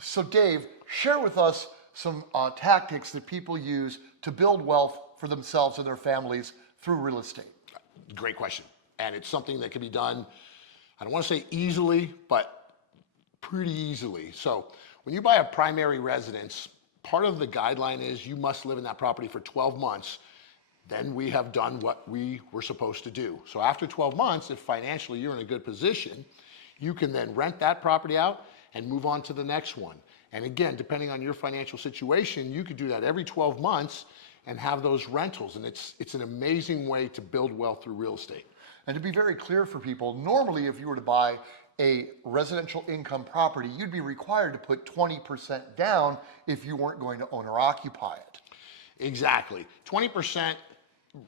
So Dave, share with us some tactics that people use to build wealth for themselves and their families through real estate. Great question. And it's something that can be done, I don't want to say easily, but pretty easily. So when you buy a primary residence, part of the guideline is you must live in that property for 12 months. Then we have done what we were supposed to do. So after 12 months, if financially you're in a good position, you can then rent that property out and move on to the next one. And again, depending on your financial situation, you could do that every 12 months and have those rentals. And it's an amazing way to build wealth through real estate. And to be very clear for people, normally if you were to buy a residential income property, you'd be required to put 20% down if you weren't going to own or occupy it. Exactly. 20%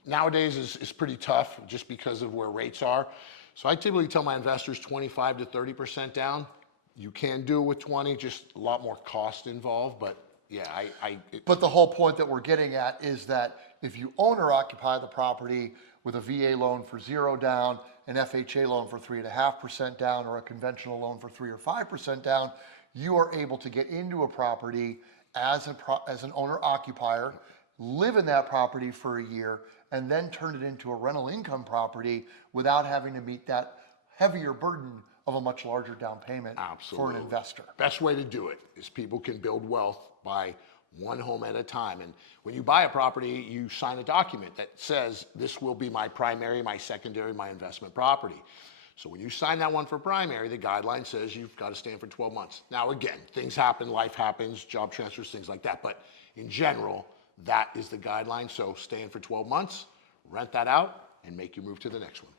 nowadays is pretty tough just because of where rates are. So I typically tell my investors 25 to 30% down. You can do it with 20, just a lot more cost involved, but yeah, But the whole point that we're getting at is that if you own or occupy the property with a VA loan for 0 down, an FHA loan for 3.5% down, or a conventional loan for 3 or 5% down, you are able to get into a property as an owner occupier, live in that property for a year, and then turn it into a rental income property without having to meet that heavier burden of a much larger down payment for an investor. Best way to do it is people can build wealth by one home at a time. And when you buy a property, you sign a document that says this will be my primary, my secondary, my investment property. So when you sign that one for primary, the guideline says you've got to stay in for 12 months. Now again, things happen, life happens, job transfers, things like that. But in general, that is the guideline. So stay in for 12 months, rent that out, and make your move to the next one.